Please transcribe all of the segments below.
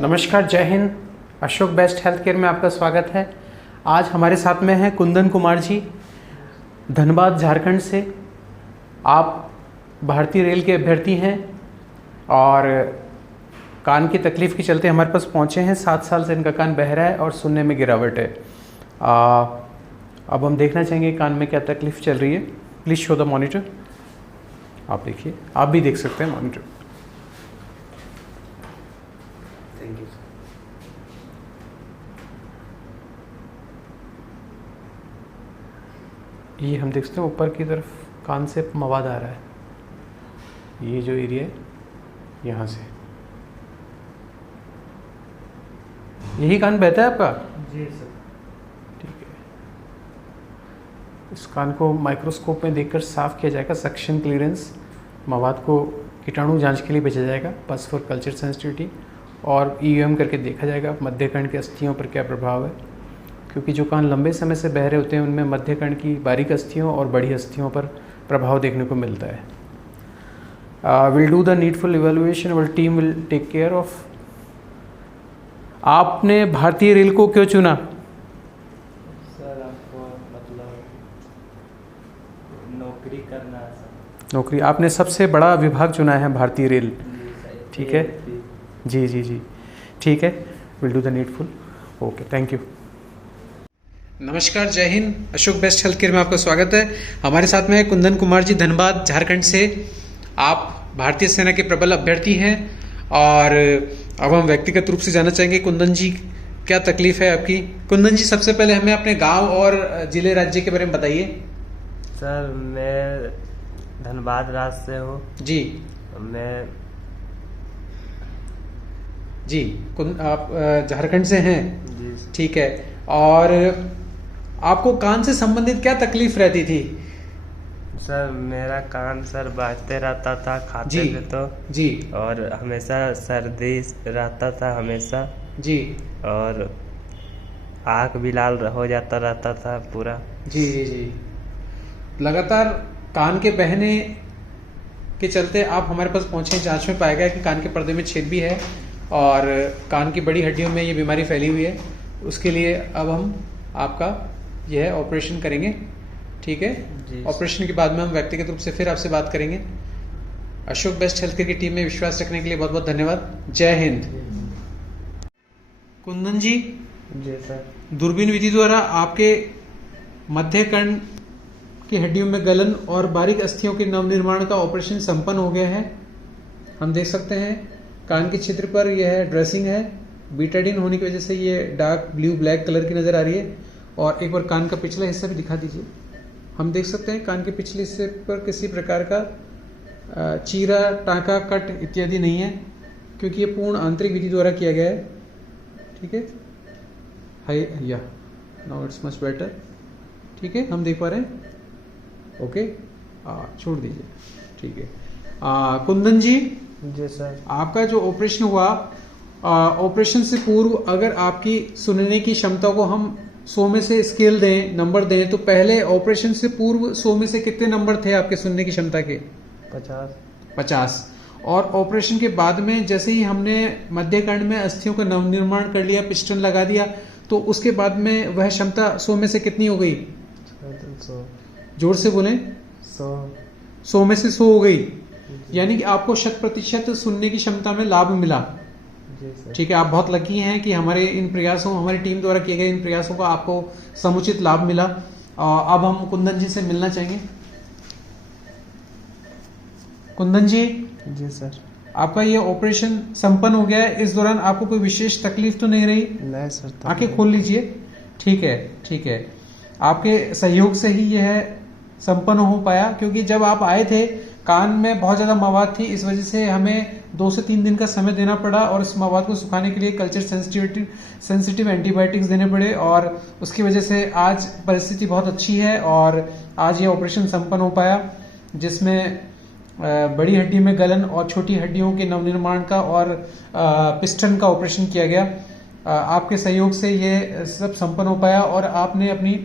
नमस्कार, जय Hind. Ashok best health care में आपका स्वागत है। आज हमारे साथ में हैं कुंदन कुमार जी, धनबाद झारखंड से। आप भारतीय रेल के अभ्यर्थी हैं और कान की तकलीफ़ के चलते हमारे पास पहुंचे हैं। 7 साल से इनका कान बह रहा है और सुनने में गिरावट है। अब हम देखना चाहेंगे कान में क्या तकलीफ़ चल रही है। Please show the monitor. आप देखिए, आप भी देख सकते हैं मॉनिटर। Thank you. ये हम देख सकते हैं ऊपर की तरफ कान से मवाद आ रहा है। ये जो एरिया है यहाँ से, यही कान बहता है आपका? जी सर। ठीक है। इस कान को माइक्रोस्कोप में देखकर साफ किया जाएगा। सक्शन क्लियरेंस, मवाद को कीटाणु जांच के लिए भेजा जाएगा, पस फॉर कल्चर सेंसिटिविटी, और ईयूएम करके देखा जाएगा मध्य कर्ण के अस्थियों पर क्या प्रभाव है, क्योंकि जो कान लंबे समय से बह रहे होते हैं उनमें मध्य कर्ण की बारीक अस्थियों और बड़ी अस्थियों पर प्रभाव देखने को मिलता है। Will do the needful evaluation, will team will take care of. आपने भारतीय रेल को क्यों चुना? सर आपको मतलब नौकरी करना है सर। नौकरी, आपने सबसे बड़ा विभाग चुना है भारतीय रेल। जी सर। ठीक है, जी जी जी, ठीक है। Will do the needful. Okay, thank you. नमस्कार, जय Hind. Ashok best health care में आपका स्वागत है। हमारे साथ में है कुंदन कुमार जी, धनबाद झारखंड से। आप भारतीय सेना के प्रबल अभ्यर्थी हैं और अब हम व्यक्तिगत रूप से जानना चाहेंगे कुंदन जी क्या तकलीफ है आपकी। कुंदन जी, सबसे पहले हमें अपने गांव और जिले राज्य के बारे में बताइए। सर मैं धनबाद राज्य से हूँ। जी मैं जी, आप झारखंड से हैं? जी सर। ठीक है। और आपको कान से संबंधित क्या तकलीफ रहती थी? सर मेरा कान सर बाजते रहता था खाते थे तो जी और हमेशा सर्दी रहता था हमेशा, जी और आँख भी लाल हो जाता रहता था पूरा। जी जी जी। लगातार कान के बहने के चलते आप हमारे पास पहुंचे। जांच में पाया गया कि कान के पर्दे में छेद भी है और कान की बड़ी हड्डियों में ये बीमारी फैली हुई है। उसके लिए अब हम आपका यह ऑपरेशन करेंगे, ठीक है? जी। ऑपरेशन के बाद में हम व्यक्तिगत रूप से फिर आपसे बात करेंगे। अशोक बेस्ट हेल्थ केयर की टीम में विश्वास रखने के लिए बहुत बहुत धन्यवाद। जय हिंद। कुंदन जी, जी सर। दूरबीन विधि द्वारा आपके मध्य कर्ण की हड्डियों में गलन और बारीक अस्थियों के नवनिर्माण का ऑपरेशन संपन्न हो गया है। हम देख सकते हैं कान के क्षेत्र पर यह ड्रेसिंग है। बीटाडीन होने की वजह से ये डार्क ब्लू ब्लैक कलर की नज़र आ रही है। और एक बार कान का पिछला हिस्सा भी दिखा दीजिए। हम देख सकते हैं कान के पिछले हिस्से पर किसी प्रकार का चीरा, टाँका, कट इत्यादि नहीं है, क्योंकि ये पूर्ण आंतरिक विधि द्वारा किया गया है। ठीक है, हाई या नाउ इट्स मच बेटर। ठीक है, हम देख पा रहे हैं। ओके, छोड़ दीजिए। ठीक है। कुंदन जी, जी सर। आपका जो ऑपरेशन हुआ, ऑपरेशन से पूर्व अगर आपकी सुनने की क्षमता को हम 100 में से स्केल दें, नंबर दें, तो पहले ऑपरेशन से पूर्व 100 में से कितने नंबर थे आपके सुनने की क्षमता के? 50। और ऑपरेशन के बाद में जैसे ही हमने मध्य कर्ण में अस्थियों का नवनिर्माण कर लिया, पिस्टन लगा दिया, तो उसके बाद में वह क्षमता 100 में से कितनी हो गई? 100। जोर से बोलें। 100 में से 100 हो गई, यानी कि आपको 100% सुनने की क्षमता में लाभ मिला। ठीक है, आप बहुत लकी हैं कि हमारे इन प्रयासों, हमारी टीम द्वारा किए गए इन प्रयासों का आपको समुचित लाभ मिला। अब हम कुंदन जी से मिलना चाहेंगे। कुंदन जी, जी सर। आपका ये ऑपरेशन संपन्न हो गया है। इस दौरान आपको कोई विशेष तकलीफ तो नहीं रही? नहीं सर। आंखें खोल लीजिए। ठीक है, ठीक है। आपके सहयोग से ही यह संपन्न हो पाया, क्योंकि जब आप आए थे कान में बहुत ज़्यादा मवाद थी। इस वजह से हमें 2 से 3 दिन का समय देना पड़ा और इस मवाद को सुखाने के लिए कल्चर सेंसिटिव एंटीबायोटिक्स देने पड़े, और उसकी वजह से आज परिस्थिति बहुत अच्छी है और आज ये ऑपरेशन संपन्न हो पाया, जिसमें बड़ी हड्डी में गलन और छोटी हड्डियों के नवनिर्माण का और पिस्टन का ऑपरेशन किया गया। आपके सहयोग से ये सब संपन्न हो पाया और आपने अपनी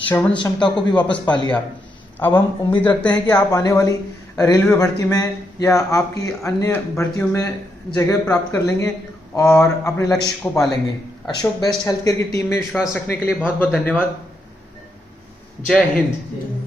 श्रवण क्षमता को भी वापस पा लिया। अब हम उम्मीद रखते हैं कि आप आने वाली रेलवे भर्ती में या आपकी अन्य भर्तियों में जगह प्राप्त कर लेंगे और अपने लक्ष्य को पालेंगे। अशोक बेस्ट हेल्थ केयर की टीम में विश्वास रखने के लिए बहुत बहुत धन्यवाद। जय हिंद।